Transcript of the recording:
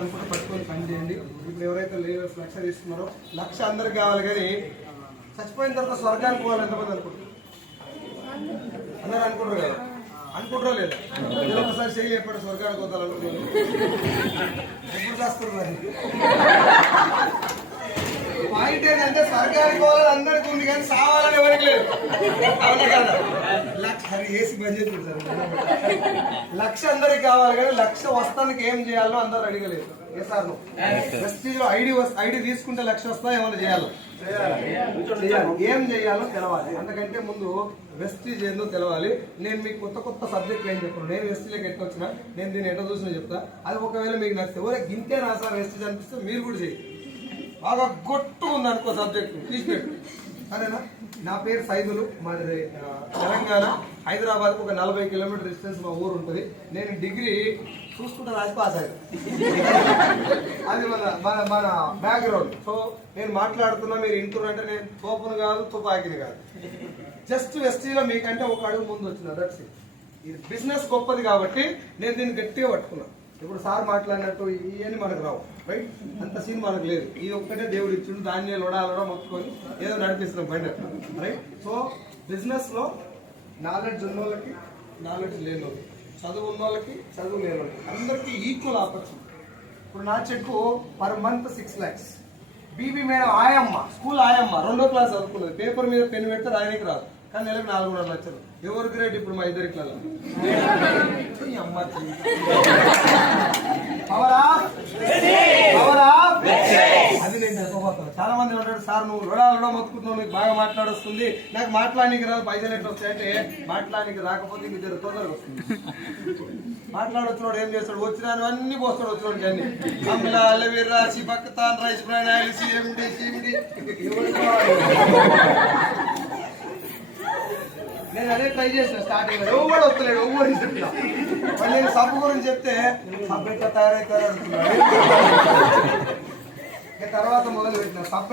అనుకుంటే పట్టుకొని పని చేయండి. ఇప్పుడు ఎవరైతే లేబర్స్ లక్ష తీసుకున్నారో లక్ష అందరికి కావాలి కానీ చచ్చిపోయిన తర్వాత స్వర్గానికి పోవాలి ఎంతమంది అనుకుంటారు అందరు అనుకుంటారు కదా? అనుకుంటారో లేదా? మీరు ఒకసారి చెయ్యి చెప్పాడు స్వర్గానికి పోతారు అనుకుంటున్నారు ఎప్పుడు చేస్తున్నారు మరి? పాయింట్ ఏంటంటే స్వర్గానికి పోవాలి అందరికి ఉంది కానీ సావాలని ఎవరికి లేదు. అవునా కదా? లక్ష అది ఏసీ బడ్జెట్ సార్ లక్ష అందరికి కావాలి కానీ లక్ష వస్తానికి ఏం చేయాలో అందరు అడగలేదు. ఏ సార్? ప్రెస్టీజ్ ఐడి ఐడి తీసుకుంటే లక్ష వస్తా ఏమైనా చేయాలి? ఏం చేయాలో తెలవాలి. అందుకంటే ముందు వెస్టీజ్ ఏందో తెలవాలి. నేను మీకు కొత్త కొత్త సబ్జెక్ట్ ఏం చెప్పను నేను వెస్టీలోకి ఎట్లా వచ్చినా నేను దీన్ని ఎట్లా చూసినా చెప్తా. అది ఒకవేళ మీకు నచ్చితే ఎవరే గింతే నా సార్ వెస్టీజ్ అనిపిస్తే మీరు కూడా చేయండి బాగా గొట్టు ఉంది అనుకో సబ్జెక్ట్ తీసిపెట్టు సరేనా నా పేరు సైదులు మాది తెలంగాణ. హైదరాబాద్ ఒక నలభై కిలోమీటర్ డిస్టెన్స్ మా ఊరు ఉంటుంది. నేను డిగ్రీ చూసుకుంటే రాసి పాస్ అది మన మన మన బ్యాక్గ్రౌండ్ సో నేను మాట్లాడుతున్నా మీరు ఇంటున్నారంటే నేను తోపును కాదు తుపాకిని కాదు. జస్ట్ ఎస్టీలో మీకంటే ఒక అడుగు ముందు వచ్చిన దట్స్ ఇది బిజినెస్ గొప్పది కాబట్టి నేను దీన్ని గట్టిగా పట్టుకున్నాను ఇప్పుడు సార్ మాట్లాడినట్టు ఇవన్నీ మనకు రావు రైట్ అంత సీన్ మనకు లేదు. ఇది ఒక్కటే దేవుడు ఇచ్చిండు దాన్ని లొడాలడో మొత్తుకొని ఏదో నడిపిస్తున్నాం బండి రైట్ సో బిజినెస్లో నాలెడ్జ్ ఉన్న వాళ్ళకి నాలెడ్జ్ లేని వాళ్ళకి చదువు ఉన్న వాళ్ళకి చదువు లేని వాళ్ళకి అందరికీ ఈక్వల్ ఆపర్చునిటీ ఇప్పుడు నా cheque per month six lakhs BB madam ఆయమ్మ స్కూల్ ఆయమ్మ రెండో క్లాస్ చదువుకున్నది. పేపర్ మీద పెన్ పెడితే రాయడానికి రాదు. కానీ నెలకు నాలుగున్నర లక్షలు ఎవరు గ్రేట్ ఇప్పుడు మా ఇద్దరిట్లలో అమ్మ అది నేను చెప్పబోతాను చాలా మంది ఉంటాడు సార్ నువ్వు రుణాలలో మొత్తుకుంటున్నావు నీకు బాగా మాట్లాడొస్తుంది. నాకు మాట్లాడడానికి రాదు పైసలు ఎట్లా వస్తాయంటే మాట్లాడానికి రాకపోతే ఇంక జర తొందరగా వస్తుంది. మాట్లాడొచ్చినోడు ఏం చేస్తాడు? వచ్చినాను అన్ని పోస్తాడు వచ్చినోడు అన్ని. అమ్మిలా సి రాసి rice bran oil CMD CMD try చేసిన స్టార్టింగ్ ఎవరు వస్తలేడు ఎవరు చెప్పిన మళ్ళీ సబ్బు గురించి చెప్తే సబ్బు ఎట్లా తయారవుతారు అనుకున్నాడు ఇక తర్వాత మొదలు పెట్టిన సబ్బు